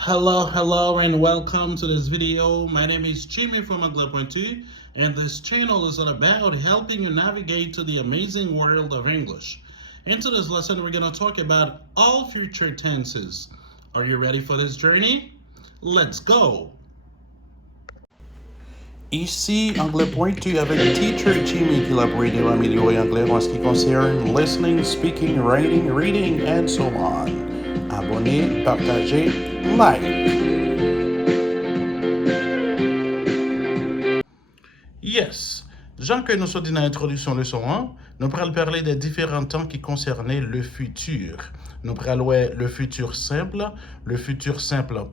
Hello, and welcome to this video. My name is Jimmy from Anglais.2, and this channel is all about helping you navigate to the amazing world of English. In today's lesson, we're going to talk about all future tenses. Are you ready for this journey? Let's go! Ici, Anglais.2 avec Teacher Jimmy qui l'a pour aider à améliorer l'anglais en ce qui concerne listening, speaking, writing, reading, and so on. Abonnez, partagez, like. Yes. Jean que nous sommes dans l'introduction leçon 1, nous allons parler des différents temps qui concernaient le futur. Nous allons voir le futur simple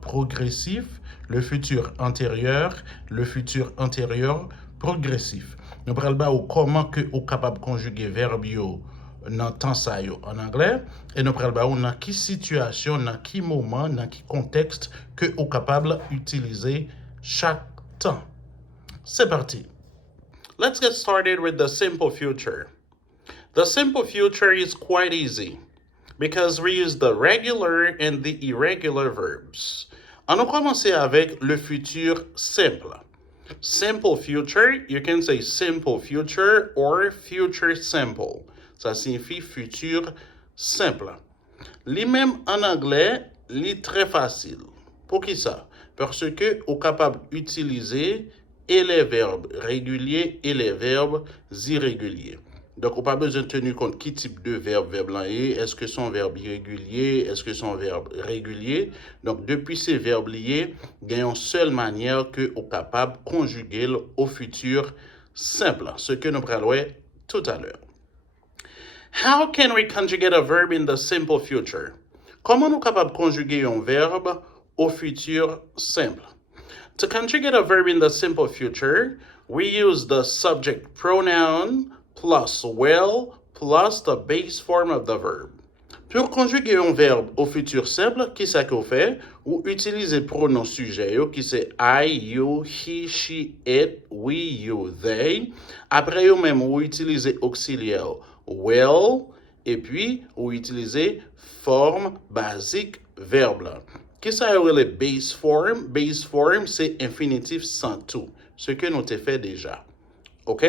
progressif, le futur antérieur progressif. Nous allons voir comment que vous capable de conjuguer verbe dans temps ça en anglais et nous allons voir dans quelle situation, dans quel moment, dans quel contexte que vous capable d'utiliser chaque temps. C'est parti. Let's get started with the simple future. The simple future is quite easy because we use the regular and the irregular verbs. On va commencer avec le futur simple. Simple future, you can say simple future or future simple. Ça signifie futur simple. Li même en anglais, li très facile. Pour qui ça? Parce que vous êtes capable d'utiliser et les verbes réguliers et les verbes irréguliers. Donc, on n'a pas besoin de tenir compte qui type de verbe là est. Est-ce que son verbe irrégulier? Est-ce que son verbe régulier? Donc, depuis ces verbes liés, il y a une seule manière que on est capable de conjuguer au futur simple, ce que nous allons voir tout à l'heure. How can we conjugate a verb in the simple future? Comment nous sommes capables de conjuguer un verbe au futur simple? To conjugate a verb in the simple future, we use the subject pronoun plus will plus the base form of the verb. Pour conjuguer un verbe au futur simple, qui ça qu'on fait? Ou utiliser pronom sujet, qui c'est I, you, he, she, it, we, you, they. Après, ou même, ou utiliser auxiliaire will, et puis, ou utiliser forme basique verbe. Qu'est-ce que ça veut dire base form? Base form, c'est infinitif sans tout, ce que nous avons fait déjà. OK?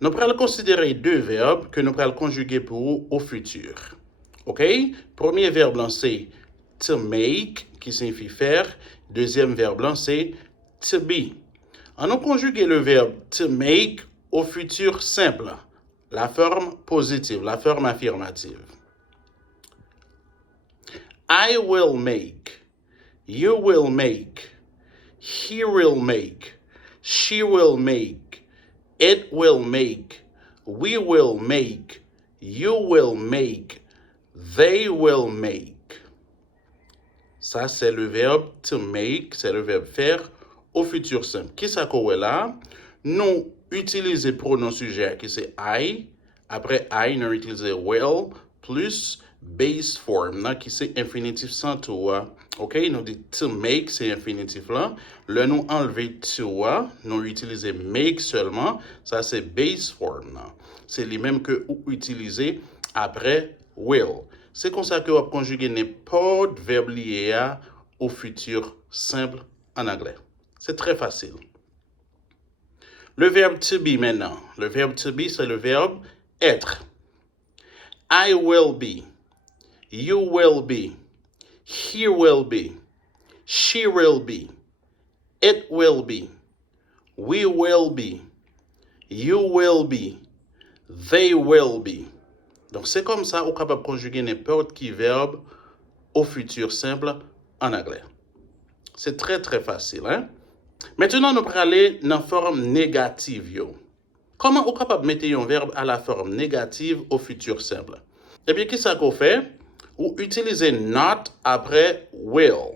Nous allons considérer deux verbes que nous allons conjuguer pour au futur. OK? Premier verbe, c'est to make, qui signifie faire. Deuxième verbe, c'est to be. On a conjugué le verbe to make au futur simple, la forme positive, la forme affirmative. I will make, you will make, he will make, she will make, it will make, we will make, you will make, they will make. Ça, c'est le verbe to make, c'est le verbe faire au futur simple. Qui ça qu'on est là? Nous utilisons le pronom sujet qui c'est I. Après I, nous utilisons will plus base form, là, qui c'est infinitif sans tout. OK, nous dit to make, c'est infinitif là. Le nous enlever to, nous utilisons make seulement. Ça, c'est base form. Là. C'est les mêmes que vous utilisez après will. C'est comme ça que vous conjuguez n'importe verbe lié au futur simple en anglais. C'est très facile. Le verbe to be maintenant. Le verbe to be, c'est le verbe être. I will be. You will be. He will be. She will be. It will be. We will be. You will be. They will be. Donc, c'est comme ça qu'on est capable de conjuguer n'importe qui verbe au futur simple en anglais. C'est très, très facile. Hein? Maintenant, nous allons aller dans la forme négative. Comment on est capable de mettre un verbe à la forme négative au futur simple? Eh bien, qu'est-ce qu'on fait? Ou utiliser not après will.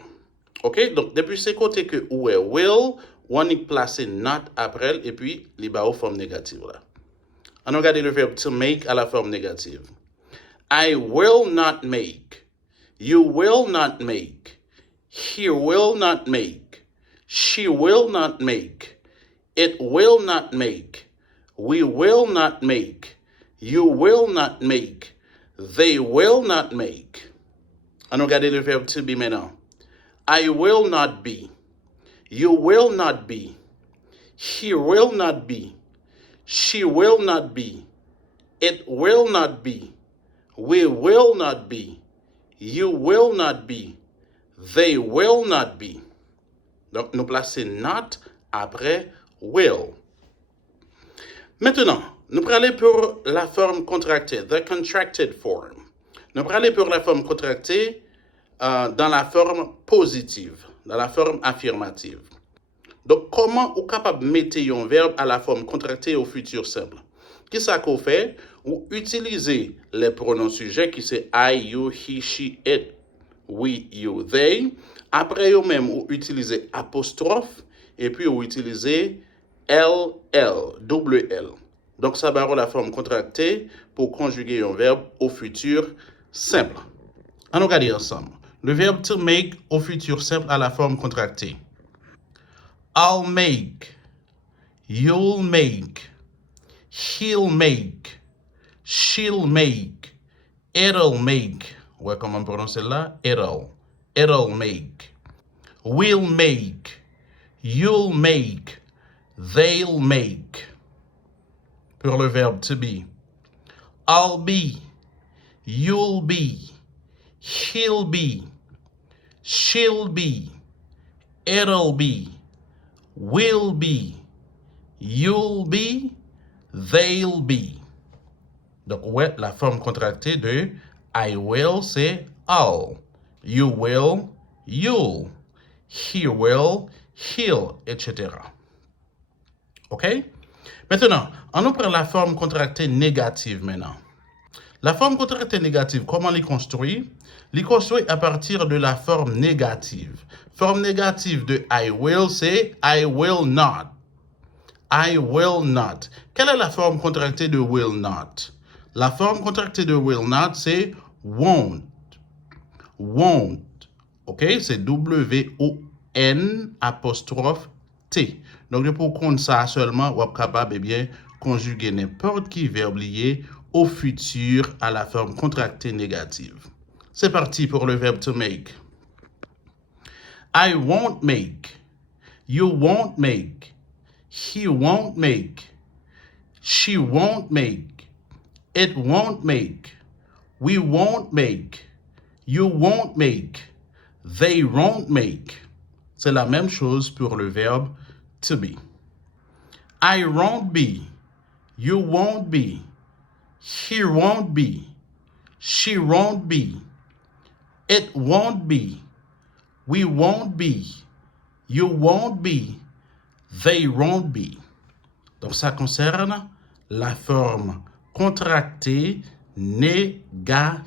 OK? Donc, depuis ce côté que ou est will, on y place not après et puis les bas aux formes négatives. Là. On regarde le verbe to make à la forme négative. I will not make. You will not make. He will not make. She will not make. It will not make. We will not make. You will not make. They will not make. On regarde le verbe to be maintenant. I will not be. You will not be. He will not be. She will not be. It will not be. We will not be. You will not be. They will not be. Donc, nous plaçons not après will. Maintenant, nous allons aller pour la forme contractée, the contracted form. Nous allons aller pour la forme contractée dans la forme positive, dans la forme affirmative. Donc, comment vous êtes capable de mettre un verbe à la forme contractée au futur simple? Qu'est-ce qu'on fait? Vous utilisez les pronoms sujets qui sont I, you, he, she, it, we, you, they. Après, vous-même, vous utilisez apostrophe et puis vous utilisez WL. Donc, ça va avoir la forme contractée pour conjuguer un verbe au futur simple. On va regarder ensemble. Le verbe to make au futur simple à la forme contractée. I'll make. You'll make. He'll make. She'll make. It'll make. Ouais, comment on prononce là? It'll make. We'll make. You'll make. They'll make. Pour le verbe to be. I'll be. You'll be. He'll be. She'll be. It'll be. Will be. You'll be. They'll be. Donc, ouais, la forme contractée de I will, c'est I'll. You will, you'll. He will, he'll, etc. OK? Maintenant, on nous prend la forme contractée négative maintenant. La forme contractée négative, comment les construit? Les construit à partir de la forme négative. Forme négative de I will, c'est I will not. I will not. Quelle est la forme contractée de will not? La forme contractée de will not, c'est won't. Won't. OK? C'est W-O-N apostrophe T. Donc, pour compte ça seulement, vous êtes capable de conjuguer n'importe qui verbe lié au futur à la forme contractée négative. C'est parti pour le verbe to make. I won't make. You won't make. He won't make. She won't make. It won't make. We won't make. You won't make. They won't make. C'est la même chose pour le verbe to be. I won't be. You won't be. He won't be. She won't be. It won't be. We won't be. You won't be. They won't be. Donc, ça concerne la forme contractée négative.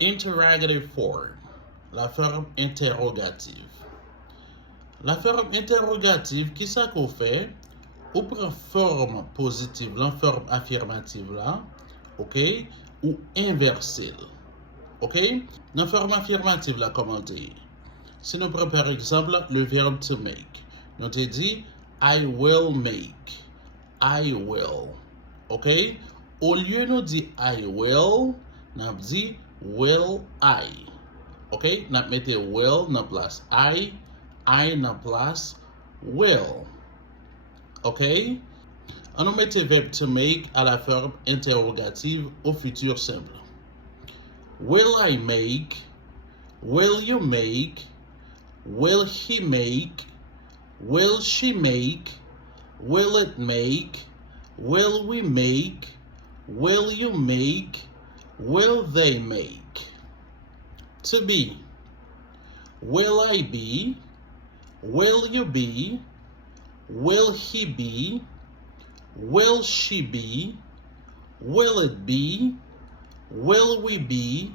Interrogative form, la forme interrogative. La forme interrogative, qui ça qu'on fait? On prend forme positive, la forme affirmative là, ok? Ou inversée, ok? La forme affirmative là, comment dire? Si nous prenons par exemple le verbe to make, nous te dit I will make, I will, ok? Au lieu nous dit I will, nous dit will I, ok? Nous mettons will dans place I dans place will, ok? On nous met le verbe to make à la forme interrogative au futur simple. Will I make? Will you make? Will he make? Will she make? Will it make? Will we make? Will you make? Will they make? To be. Will I be? Will you be? Will he be? Will she be? Will it be? Will we be?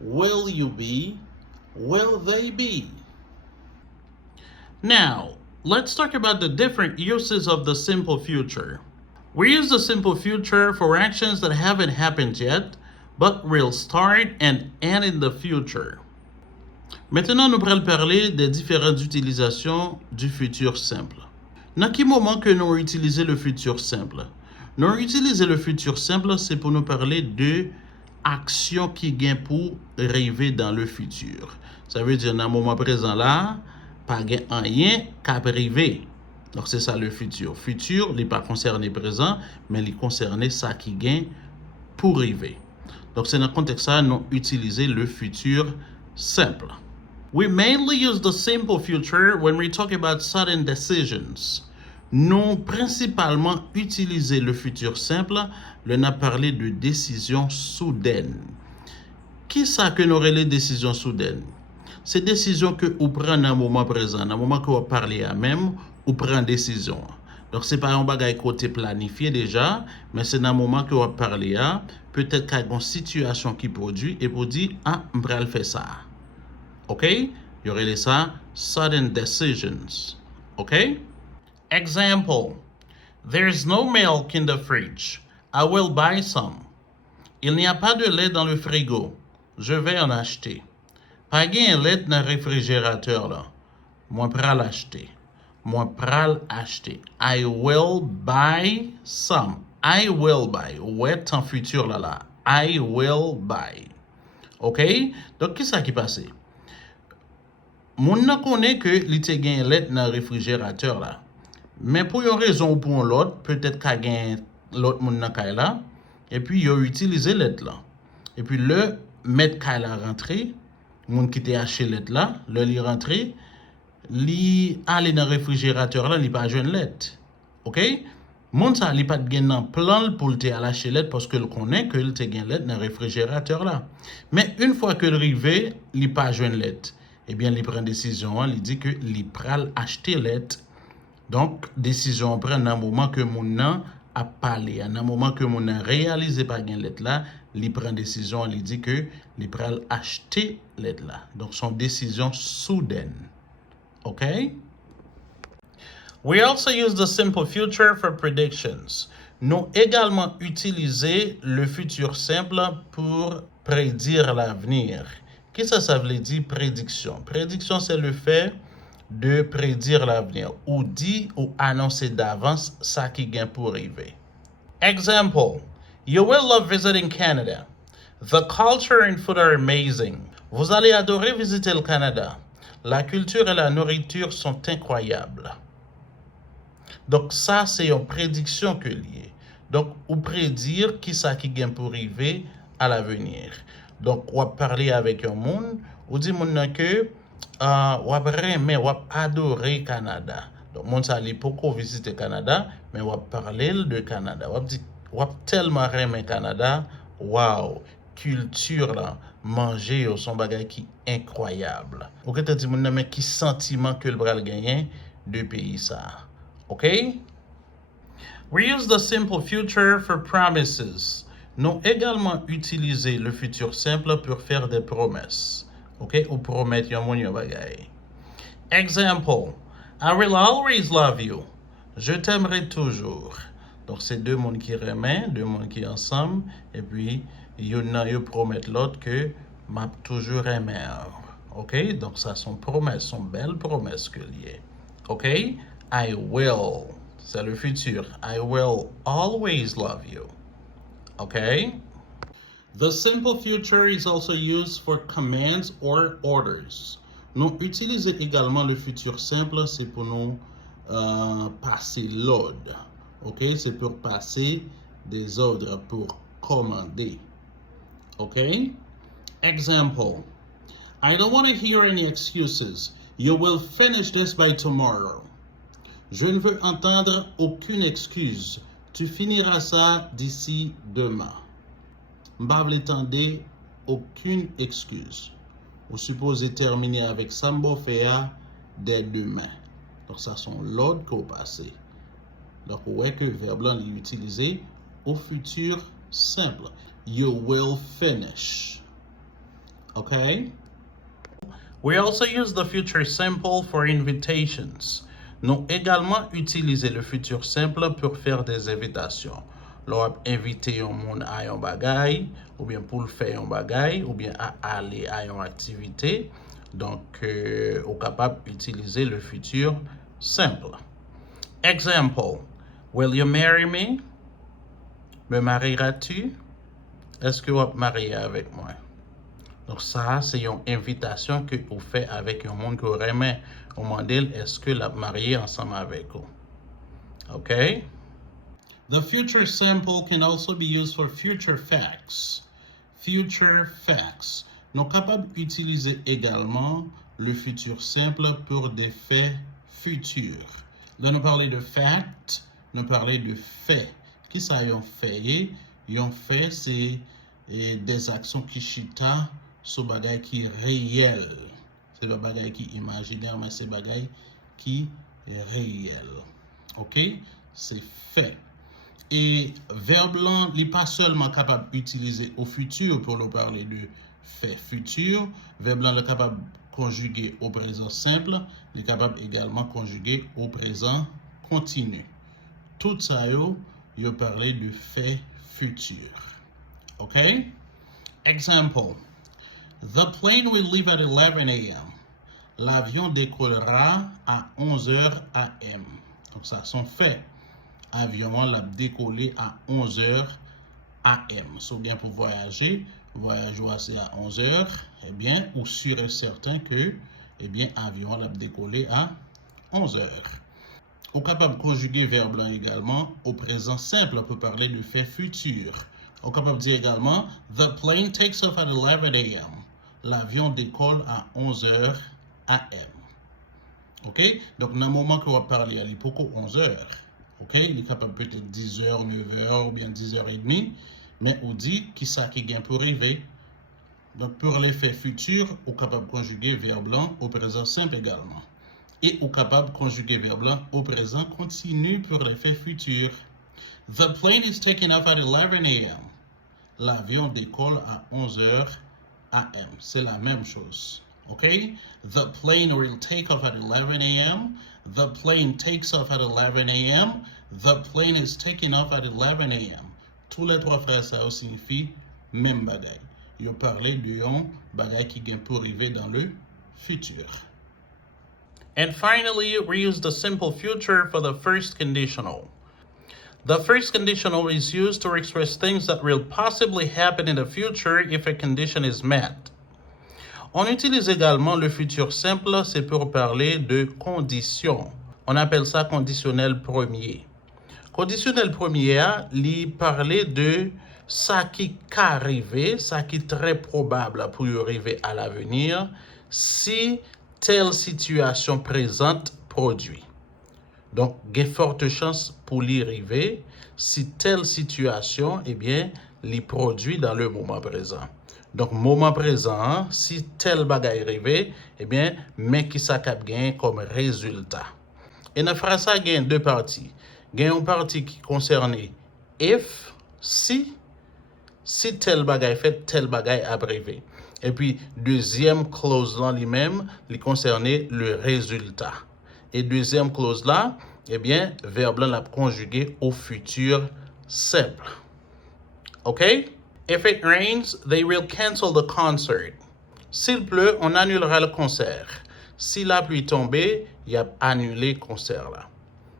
Will you be? Will they be? Now, let's talk about the different uses of the simple future. We use the simple future for actions that haven't happened yet, but will start and end in the future. Maintenant, nous allons parler des différentes utilisations du futur simple. Dans quel moment que nous utilisons le futur simple? Nous utilisons le futur simple, c'est pour nous parler de action qui gagne pour rêver dans le futur. Ça veut dire dans le moment présent là, pas gain rien qu'à rêver. Donc c'est ça le futur. Futur, il n'est pas concerné présent, mais il concerné ça qui gagne pour rêver. Donc c'est dans le contexte ça nous utiliser le futur simple. We mainly use the simple future when we talk about sudden decisions. Nous principalement utiliser le futur simple, l'on a parlé de décisions soudaines. Qui ça que nous les décisions soudaines? C'est décisions que vous prenez dans le moment présent, dans le moment que vous parlez à même, vous prenez décision. Donc c'est pas un bagage côté planifié déjà, mais c'est dans le moment que vous parlez à, peut-être qu'il y a une situation qui produit et vous dire ah, je vais faire ça. OK? Il y aurait ça sudden decisions. OK? Example. There's no milk in the fridge. I will buy some. Il n'y a pas de lait dans le frigo. Je vais en acheter. Pas de lait dans le réfrigérateur là. Moi pral acheter. Moi pral acheter. I will buy some. I will buy. Ouais, en futur là là. I will buy. OK? Donc, qu'est-ce qui passe? Moun nan connaît que li te gen lait dans le réfrigérateur là. Mais pour une raison ou pour l'autre, peut-être qu'il y a l'autre moun nan kay là, et puis il a utilisé lait là. Et puis le mettre kay là rentré, moun qui te acheté lait là, le li rentré, li aller dans le réfrigérateur là, li pas joine lait. OK? Moun sa li pas gen nan plan pour te aller acheter lait parce que le connaît que il te gen lait dans le réfrigérateur là. Mais une fois que rivé, li pas joine lait. Eh bien, il prend décision, il dit que il pral acheter lait. Donc, décision prend dans le moment que mon a parlé, dans le moment que mon a réalisé par gain lettre là, il prend décision, il dit que il pral acheter lettre là. Donc, son décision soudaine. OK? We also use the simple future for predictions. Nous également utiliser le futur simple pour prédire l'avenir. Qu'est-ce que ça veut dire prédiction? Prédiction, c'est le fait de prédire l'avenir ou dire ou annoncer d'avance ça qui vient pour arriver. Example, you will love visiting Canada. The culture and food are amazing. Vous allez adorer visiter le Canada. La culture et la nourriture sont incroyables. Donc ça, c'est une prédiction que lié. Donc, ou prédire qui ça qui vient pour arriver à l'avenir. Donc, on va parler avec un monde, ou dit moun que on va aimer, on va adorer Canada. Donc, moun ça li poko visiter Canada, mais on va parler de Canada. On va dire on va tellement aimer Canada. Wow, culture là, manger son bagage qui incroyable. OK, tu dis moun mais qui sentiment que le bral gagner de pays ça. OK? We use the simple future for promises. Nous également utiliser le futur simple pour faire des promesses. OK? Ou promettre yon moun yon bagay. Example. I will always love you. Je t'aimerai toujours. Donc, c'est deux mondes qui remet, deux mondes qui ensemble, et puis, yon promettent l'autre que m'a toujours aimé. OK? Donc, ça sont promesses, sont belles promesses que liées. OK? I will. C'est le futur. I will always love you. Okay? The simple future is also used for commands or orders. Nous utilisons également le futur simple, c'est pour nous passer l'ordre. OK? C'est pour passer des ordres, pour commander. OK? Example. I don't want to hear any excuses. You will finish this by tomorrow. Je ne veux entendre aucune excuse. Tu finiras ça d'ici demain. M'pa vle tande aucune excuse. Vous supposez terminer avec Sambo Fea dès demain. Donc ça sont l'ordre qu'on passe. Donc ouais que verbe là est utilisé au futur simple. You will finish. Okay? We also use the future simple for invitations. Nous également utiliser le futur simple pour faire des invitations. L'on inviter un monde à un bagay, ou bien pour faire un bagay, ou bien à aller à une activité. Donc, on est capable d'utiliser le futur simple. Example. Will you marry me? Me marieras-tu? est-ce que vous êtes marié avec moi? Donc ça, c'est une invitation que vous faites avec un monde que vous aimez. Vous demandez, est-ce que vous êtes marié ensemble avec vous? OK? The future simple can also be used for future facts. Future facts. Nous sommes capables d'utiliser également le futur simple pour des faits futurs. Là, nous parlons de fact, nous parlons de fait. Qui ça yon fait? Yon fait, c'est des actions qui chita sur bagay qui réel. C'est pas bagay qui imaginaire, mais c'est bagay qui est réel. OK? C'est fait. Et verbe blanc n'est pas seulement capable d'utiliser au futur pour nous parler de fait futur. Verbe blanc est capable de conjuguer au présent simple. Il est capable également de conjuguer au présent continu. Tout ça, il parler de fait futur. OK? Example. The plane will leave at 11 a.m. L'avion décollera à 11h a.m. Donc ça, son fait. Avion l'a décollé à 11h a.m. So bien pour voyager c'est à 11h, eh bien, ou sûr et certain que, eh bien, avion l'a décollé à 11h. On est capable de conjuguer verbe blanc également au présent simple pour parler de fait futur. On est capable de dire également, the plane takes off at 11 a.m. L'avion décolle à 11h a.m. OK? Donc, dans le moment que on va parler, il est pour 11h. OK? Il est capable peut-être 10h, 9h ou bien 10h30. Mais on dit qui ça qui gagne pour arriver. Donc, pour l'effet futur, on est capable de conjuguer verbe blanc au présent simple également. Et on est capable de conjuguer verbe blanc au présent continu pour l'effet futur. The plane is taking off at 11 a.m. L'avion décolle à 11h a.m. C'est la même chose. OK? The plane will take off at 11 a.m. The plane takes off at 11 a.m. The plane is taking off at 11 a.m. Tous les trois phrases, ça signifie même bagaille. Ils parlent de un bagaille qui vient pour arriver dans le futur. And finally, we use the simple future for the first conditional. The first conditional is used to express things that will possibly happen in the future if a condition is met. On utilise également le futur simple, c'est pour parler de conditions. On appelle ça conditionnel premier. Conditionnel premier, il parle de ça qui arrive, ça qui est très probable pour arriver à l'avenir si telle situation présente produit. Donc, il y a forte chance pour l'y arriver si telle situation, eh bien, l'y produit dans le moment présent. Donc, moment présent, si tel bagay arrive, eh bien, mais qui ça cap gain comme résultat. Et dans phrase ça gain deux parties. Gain une partie qui concerne if, si tel bagay fait, tel bagay a arrivé. Et puis, deuxième clause là lui-même, il concerne le résultat. Et deuxième clause là, eh bien, verbe là l'a conjugué au futur simple. OK? If it rains, they will cancel the concert. S'il pleut, on annulera le concert. Si la pluie tombe, il y a annulé le concert là.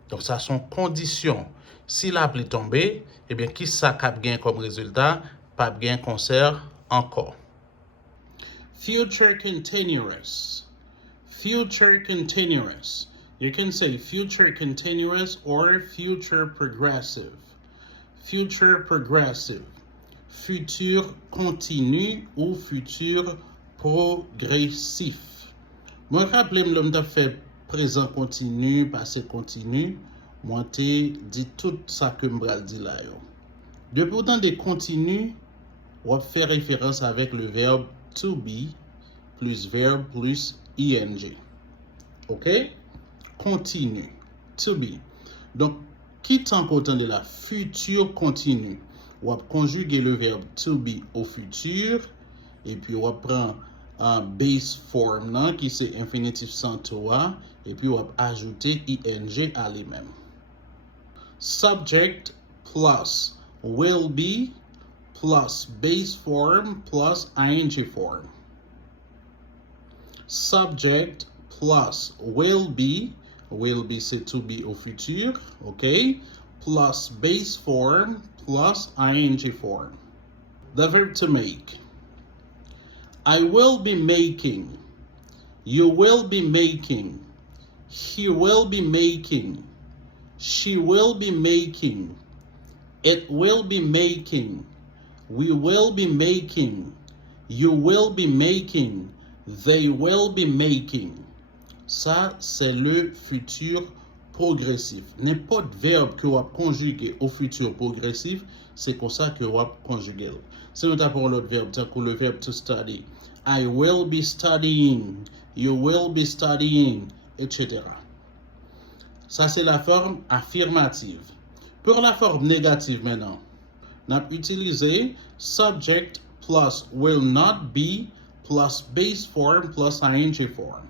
Donc, ça sont conditions. Si la pluie tombe, eh bien, qui ça cap gain comme résultat? Pas gain concert encore. Future continuous. Future continuous. You can say future continuous or future progressive. Future progressive. Futur continu ou futur progressif. Moi, rappelez-moi, je fait présent continu, passé continu. Moi, je dit tout ça que je dis là. Depuis autant de continu, on va faire référence avec le verbe to be plus verbe plus ing. OK? Continu. To be. Donc, qui tant qu'autant de la future continue? On va conjuguer le verbe to be au futur et puis on va prendre un base form là, qui c'est infinitif sans toi et puis on va ajouter ing à lui-même. Subject plus will be plus base form plus ing form. Subject plus will be c'est to be au futur, ok? Plus base form plus ing form. The verb to make. I will be making. You will be making. He will be making. She will be making. It will be making. We will be making. You will be making. They will be making. Ça, c'est le futur progressif. N'importe verbe que vous avez conjugué au futur progressif, c'est comme ça que vous avez conjugué. Si nous tapons l'autre verbe, c'est le verbe to study. I will be studying. You will be studying, etc. Ça, c'est la forme affirmative. Pour la forme négative maintenant, on a utilisé subject plus will not be plus base form plus ing form.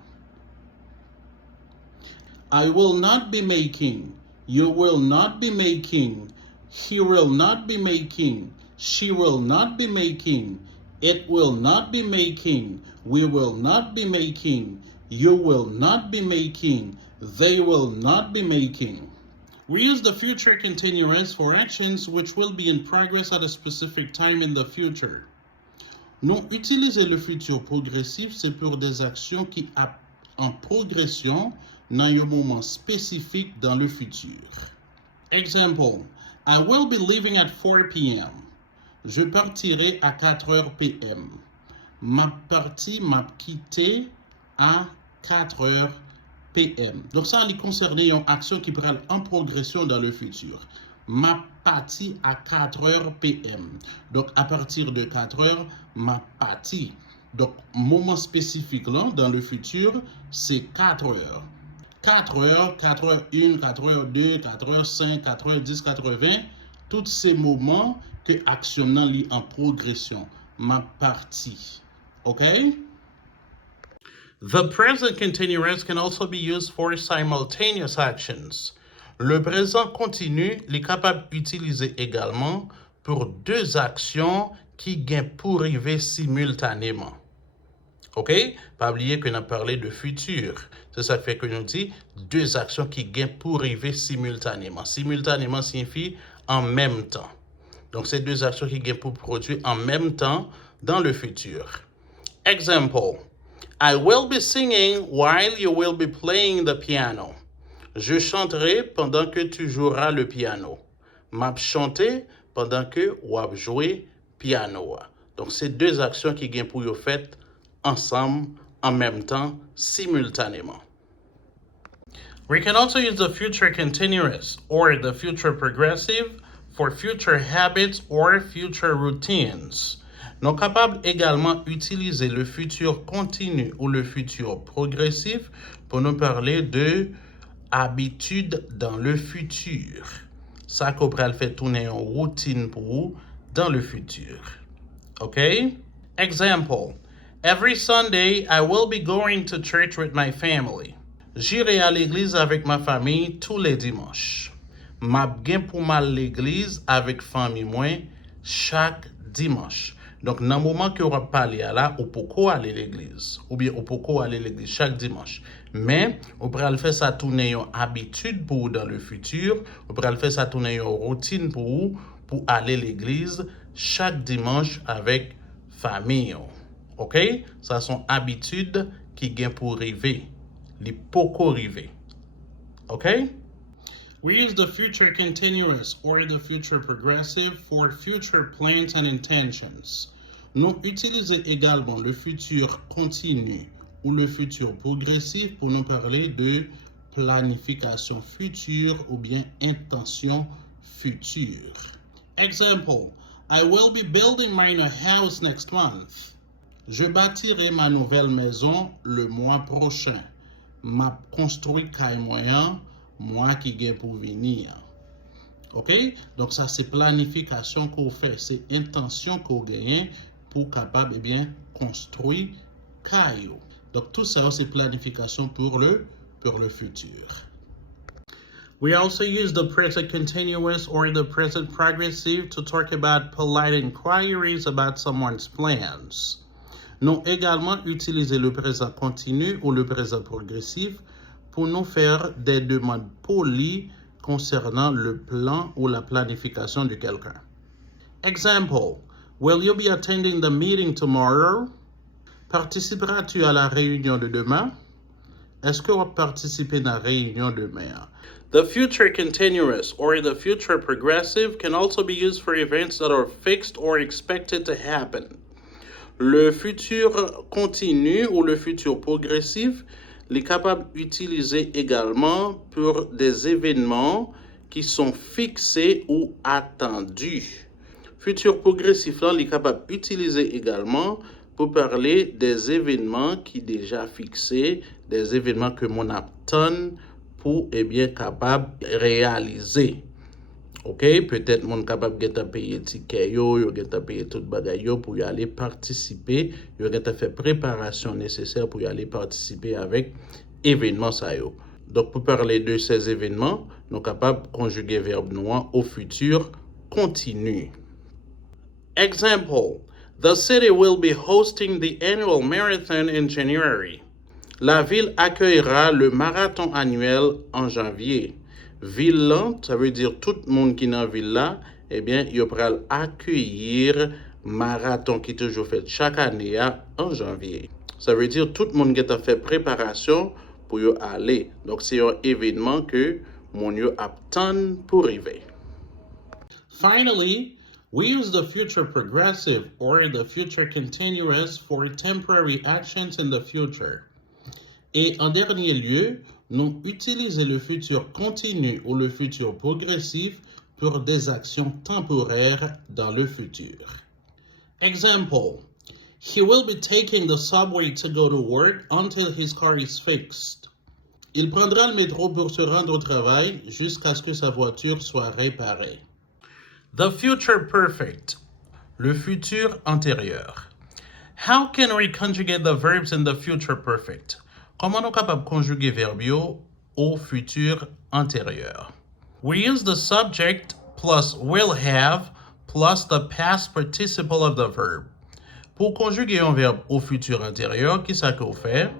I will not be making. You will not be making. He will not be making. She will not be making. It will not be making. We will not be making. You will not be making. They will not be making. We use the future continuous for actions which will be in progress at a specific time in the future. Non, utiliser le futur progressif, c'est pour des actions qui en progression dans un moment spécifique dans le futur. Example, I will be leaving at 4 p.m. Je partirai à 4 p.m. Ma quitté à 4 p.m. Donc ça, il concerne une action qui prend en progression dans le futur. Ma partie à 4 p.m. Donc à partir de 4 ma partie. Donc moment spécifique là, dans le futur, c'est 4 heures. 4 h 1, 4 h 2, 4 h 5, 4 h 10, 4 h 20, tous ces moments que actionnant li en progression. Ma partie. Okay? The present continuous can also be used for simultaneous actions. Le présent continu est capable d'utiliser également pour deux actions qui gagnent pour arriver simultanément. OK? Pas oublier qu'on a parlé de futur. C'est ça qui fait que nous dit deux actions qui gagnent pour arriver simultanément. Simultanément signifie en même temps. Donc, c'est deux actions qui gagnent pour produire en même temps dans le futur. Example. I will be singing while you will be playing the piano. Je chanterai pendant que tu joueras le piano. M'a chanter pendant que vous jouez piano. Donc, c'est deux actions qui gagnent pour être faites ensemble, en même temps, simultanément. We can also use the future continuous or the future progressive for future habits or future routines. Nous sommes capables également d'utiliser le futur continu ou le futur progressif pour nous parler de habitudes dans le futur. Ça qu'on pourrait faire tourner en routine pour vous dans le futur. OK? Example. Every Sunday, I will be going to church with my family. J'irai à l'église avec ma famille tous les dimanches. M'a gen pour mal l'église avec famille moi chaque dimanche. Donc, dans le moment que vous parlez là, vous pouvez aller à l'église. Ou bien, vous pouvez aller à l'église chaque dimanche. Mais, vous pouvez faire ça tourner une habitude pour vous dans le futur. Vous pouvez faire ça tourner une routine pour vous pour aller à l'église chaque dimanche avec famille. OK? Ça sont habitudes qui gagnent pour arriver. Les poco arriver. OK? We use the future continuous or the future progressive for future plans and intentions. Nous utilisons également le futur continu ou le futur progressif pour nous parler de planification future ou bien intention future. Example, I will be building my new house next month. Je bâtirai ma nouvelle maison le mois prochain. M'a construit caille moyen moi qui gagne pour venir. OK? Donc ça c'est planification qu'on fait, c'est intention qu'on gagne pour capable bien construire caillou. Donc tout ça c'est planification pour le futur. We also use the present continuous or the present progressive to talk about polite inquiries about someone's plans. Nous également utiliser le présent continu ou le présent progressif pour nous faire des demandes polies concernant le plan ou la planification de quelqu'un. Example, Will you be attending the meeting tomorrow? Participeras-tu à la réunion de demain? Est-ce que tu vas participer à la réunion demain? The future continuous or the future progressive can also be used for events that are fixed or expected to happen. Le futur continu ou le futur progressif est capable d'utiliser également pour des événements qui sont fixés ou attendus. Futur progressif là, est capable d'utiliser également pour parler des événements qui sont déjà fixés, des événements que mon attend pour capable de réaliser. OK, peut-être mon capable de payer ticket yo de payer tout bagay yo pour y aller participer, yo de faire préparation nécessaire pour y aller participer avec événement ça yo. Donc pour parler de ces événements, nous sommes capables de conjuguer verbe noir au futur continu. Example: The city will be hosting the annual marathon in January. La ville accueillera le marathon annuel en janvier. Ville là, ça veut dire tout le monde qui est dans la ville là, eh bien, il va accueillir marathon qui est toujours fait chaque année en janvier. Ça veut dire tout le monde qui a fait préparation pour y aller. Donc, c'est un événement que mon yo attend pour arriver. Finally, we use the future progressive or the future continuous for temporary actions in the future. Et en dernier lieu, nous utilisons le futur continu ou le futur progressif pour des actions temporaires dans le futur. Example: He will be taking the subway to go to work until his car is fixed. Il prendra le métro pour se rendre au travail jusqu'à ce que sa voiture soit réparée. The future perfect, le futur antérieur. How can we conjugate the verbs in the future perfect? Comment nous sommes capables de conjuguer verbio au futur antérieur? We use the subject plus will have plus the past participle of the verb. Pour conjuguer un verbe au futur antérieur, qu'est-ce qu'on fait?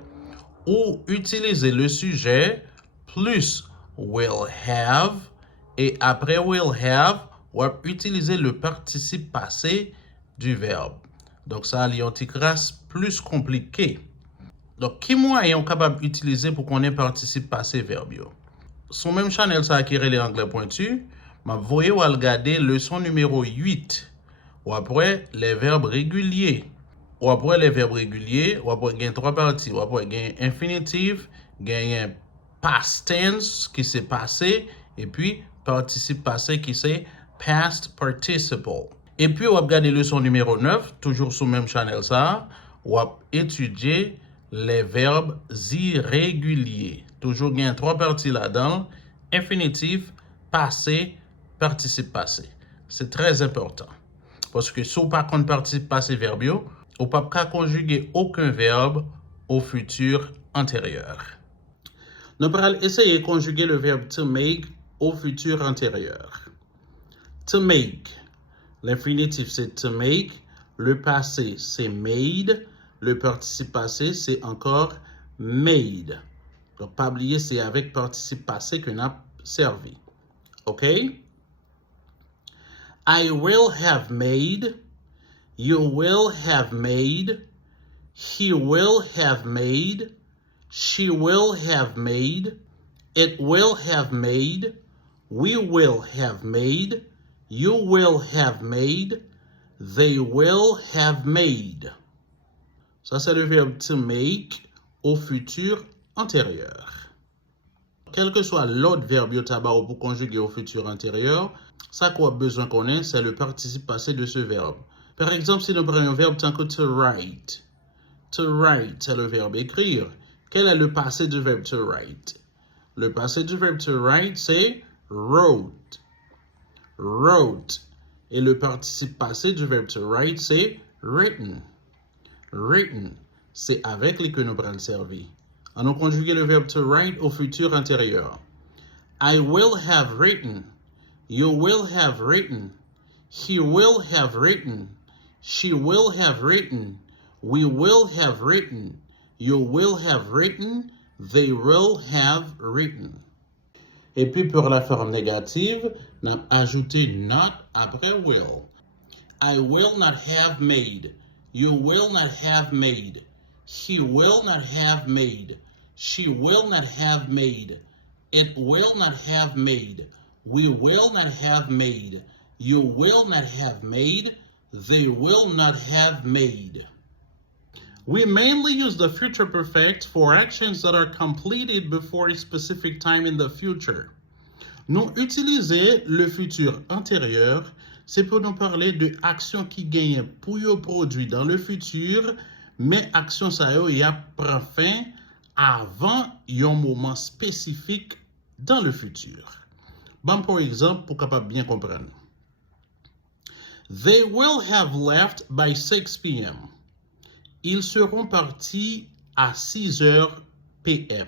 Ou utiliser le sujet plus will have et après will have, on va utiliser le participe passé du verbe. Donc ça a un petit crasse plus compliqué. Donc, qui moyen est capable d'utiliser pour qu'on ait participe passé verbio? Son même channel, ça acquérir les anglais pointus. Ma voyez ou regarder leçon numéro 8. Ou après, les verbes réguliers. Ou après, les verbes réguliers, ou après, il y a trois parties. Ou après, il y a infinitive, il y a past tense qui s'est passé, et puis participe passé qui c'est past participle. Et puis, on va regarder leçon numéro 9, toujours sur le même channel, ça. On va étudier les verbes irréguliers. Toujours, il y a trois parties là-dedans. Infinitif, passé, participe passé. C'est très important. Parce que si on ne pas contre participe passé verbio, on ne peut pas conjuguer aucun verbe au futur antérieur. Nous allons essayer de conjuguer le verbe to make au futur antérieur. To make. L'infinitif, c'est to make. Le passé, c'est made. Le participe passé, c'est encore made. Donc, pas oublier, c'est avec participe passé qu'on a servi. OK? I will have made. You will have made. He will have made. She will have made. It will have made. We will have made. You will have made. They will have made. Ça, c'est le verbe to make au futur antérieur. Quel que soit l'autre verbe pour conjuguer au futur antérieur, ça qu'on a besoin qu'on ait, c'est le participe passé de ce verbe. Par exemple, si nous prenons un verbe tant que to write. To write, c'est le verbe écrire. Quel est le passé du verbe to write? Le passé du verbe to write, c'est wrote. Wrote. Et le participe passé du verbe to write, c'est written. Written, c'est avec les que nous prenons servi. On a conjugué le verbe to write au futur antérieur. I will have written. You will have written. He will have written. She will have written. We will have written. You will have written. They will have written. Et puis pour la forme négative, on a ajouté not après will. I will not have made. You will not have made. He will not have made. She will not have made. It will not have made. We will not have made. You will not have made. They will not have made. We mainly use the future perfect for actions that are completed before a specific time in the future. Nous utiliser le futur antérieur, c'est pour nous parler de actions qui gagnent pour yo produit dans le futur, mais action ça yo y a prend fin avant un moment spécifique dans le futur. Bon, par exemple, pour capable bien comprendre. They will have left by 6 p.m. Ils seront partis à 6 heures p.m.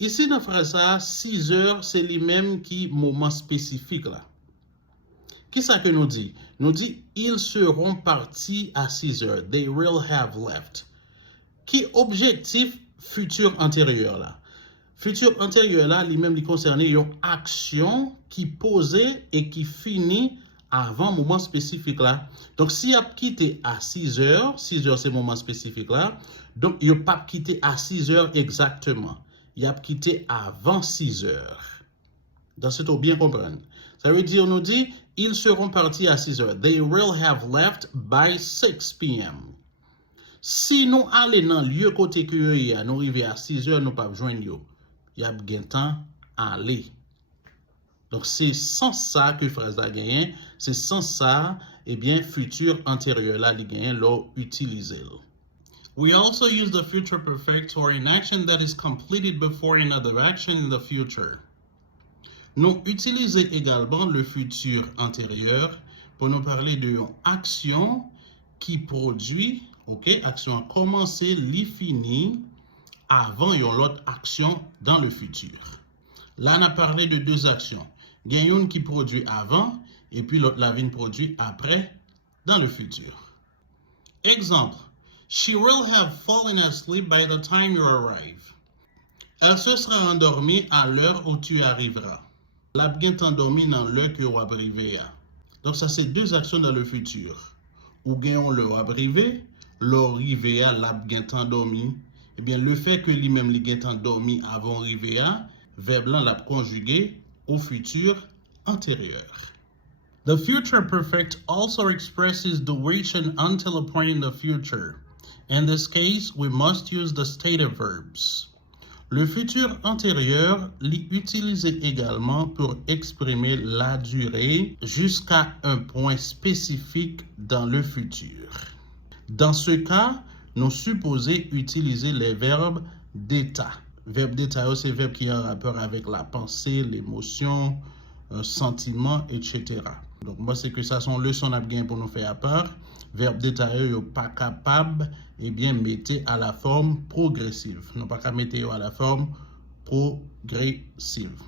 Ici, dans la phrase, 6 heures, c'est lui-même qui moment spécifique là. Qui ça que nous dit? Nous dit, ils seront partis à 6 heures. They will have left. Qui objectif futur antérieur là? Futur antérieur là, lui-même, il concerne une action qui posée et qui finit avant moment spécifique là. Donc, si il a quitté à 6 heures c'est moment spécifique là, donc il n'a pas quitté à 6 heures exactement. Il a quitté avant 6 heures. Donc, c'est tout bien comprendre. Ça veut dire, nous dit, ils seront partis à 6 heures. They will have left by 6 p.m. Si nous allons dans le lieu côté que nous arrivons à 6 heures, nous ne pouvons pas joindre yo. Il y a bien temps à aller. Donc, c'est sans ça que phrase a gagné. C'est sans ça, eh bien, futur antérieur là, il gagne l'eau utilisé. We also use the future perfect for an action that is completed before another action in the future. Nous utilisons également le futur antérieur pour nous parler d'une action qui produit, ok, action a commencé, li fini, avant une autre action dans le futur. Là, on a parlé de deux actions. Il y a une qui produit avant et puis l'autre la vient produit après dans le futur. Exemple, she will have fallen asleep by the time you arrive. Elle se sera endormie à l'heure où tu arriveras. La bien t'endormi dans l'heure que vous arrivez. Donc ça c'est deux actions dans le futur. Ou gagnons le arrivé, l'arrivée à la bien t'endormi. Eh bien le fait que lui-même li bien t'endormi avant arrivé à, verbe l'a conjugué au futur antérieur. The future perfect also expresses duration until a point in the future. In this case, we must use the stative verbs. Le futur antérieur l'est utilisé également pour exprimer la durée jusqu'à un point spécifique dans le futur. Dans ce cas, nous supposons utiliser les verbes d'état. Verbe d'état, c'est verbe qui a un rapport avec la pensée, l'émotion, sentiment, etc. Donc, moi, c'est que ça sont leçons à bien pour nous faire à part. Verbe d'état, pas capable, eh bien, mettez à la forme progressive. Non pas qu'à mettre à la forme progressive.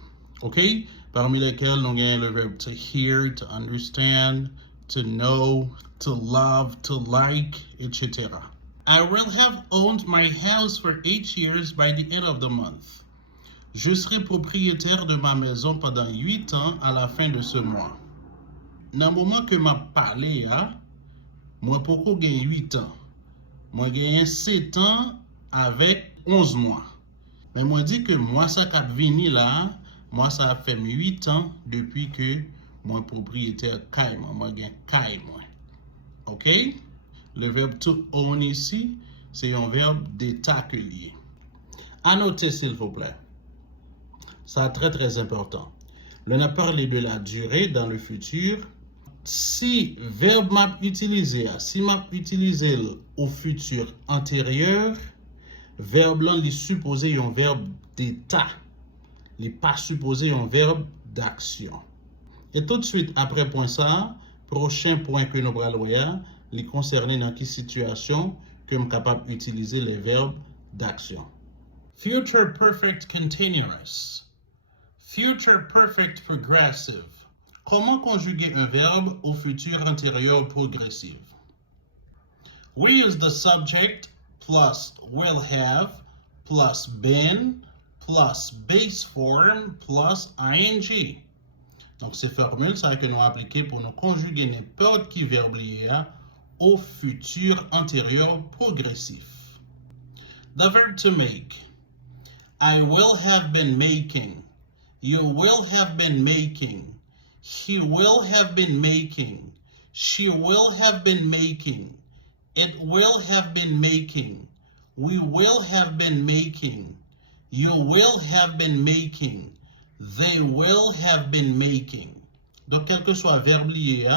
OK? Parmi lesquels, nous avons le verbe to hear, to understand, to know, to love, to like, etc. I will have owned my house for 8 years by the end of the month. Je serai propriétaire de ma maison pendant 8 ans à la fin de ce mois. Dans le moment que m'a parlé, moi pourquoi gagne 8 ans? Moi gagne 7 ans avec 11 mois. Mais moi dit que moi ça cap vini là, moi ça fait 8 ans depuis que moi propriétaire caille moi gagne caille moi. OK? Le verbe to own ici, c'est un verbe d'état que lié. À noter s'il vous plaît. Ça très très important. On a parlé de la durée dans le futur. Si verbe m'a utilisé, si m'a utilisé au futur antérieur, verbe là est supposé un verbe d'état. Il n'est pas supposé un verbe d'action. Et tout de suite après point ça, prochain point que nous allons voir, il concerne dans quelle situation que nous sommes capables d'utiliser les verbes d'action. Future perfect continuous. Future perfect progressive. Comment conjuguer un verbe au futur antérieur progressif? We use the subject plus will have plus been plus base form plus ing. Donc, c'est formule ça que nous appliquons pour nous conjuguer n'importe qui verbe lié au futur antérieur progressif. The verb to make. I will have been making. You will have been making. He will have been making. She will have been making. It will have been making. We will have been making. You will have been making. They will have been making. Donc, quel que soit le verbe lié,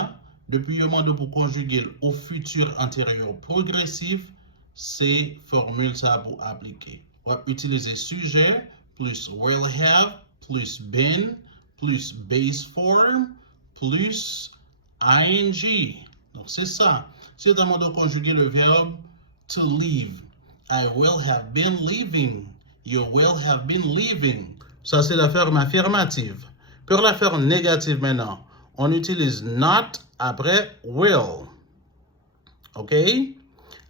depuis le moment pour conjuguer au futur antérieur progressif, c'est formule ça pour appliquer. On va utiliser sujet plus will have plus been plus base form plus ing. Donc, c'est ça. C'est un moment de conjuguer le verbe to leave. I will have been leaving. You will have been leaving. Ça, c'est la forme affirmative. Pour la forme négative maintenant, on utilise not après will. OK?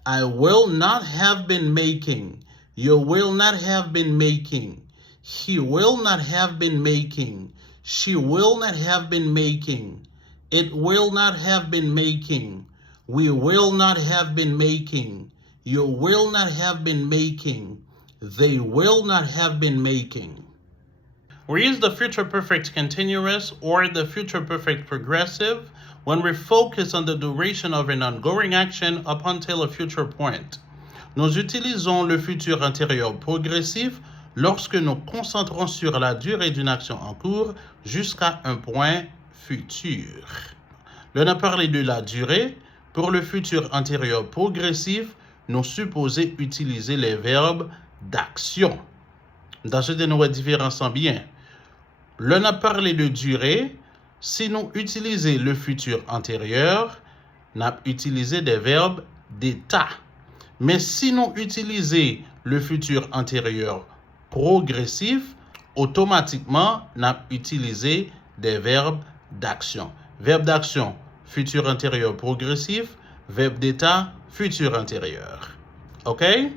I will not have been making. You will not have been making. He will not have been making. She will not have been making. It will not have been making. We will not have been making. You will not have been making. They will not have been making. We use the future perfect continuous or the future perfect progressive when we focus on the duration of an ongoing action up until a future point. Nous utilisons le futur antérieur progressif lorsque nous concentrons sur la durée d'une action en cours jusqu'à un point futur. L'on a parlé de la durée. Pour le futur antérieur progressif, nous supposons utiliser les verbes d'action. Dans ce cas, nous différencions bien. L'on a parlé de durée. Si nous utilisons le futur antérieur, nous avons utilisé des verbes d'état. Mais si nous utilisons le futur antérieur progressif, automatiquement, nous avons utilisé des verbes d'action. Verbe d'action, futur antérieur progressif. Verbe d'état, futur antérieur. Okay?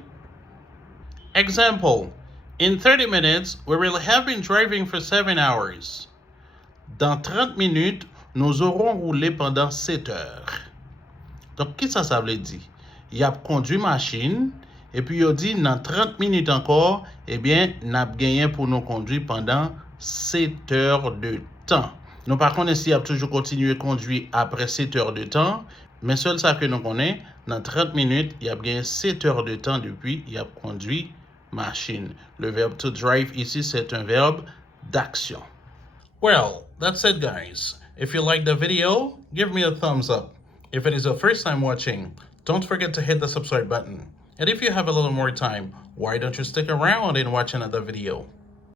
Example. In 30 minutes, we will have been driving for 7 hours. Dans 30 minutes, nous aurons roulé pendant 7 heures. Donc, qu'est-ce que ça veut dire? Il a conduit machine, et puis il dit, dans 30 minutes encore, eh bien, nous avons gagné pour nous conduire pendant 7 heures de temps. Nous, par contre, ici, il a toujours continué à conduire après 7 heures de temps, mais seul ça que nous connaissons, dans 30 minutes, il a gagné 7 heures de temps depuis, il a conduit machine. Le verbe to drive ici, c'est un verbe d'action. Well, that's it, guys. If you like the video, give me a thumbs up. If it is your first time watching, don't forget to hit the subscribe button. And if you have a little more time, why don't you stick around and watch another video?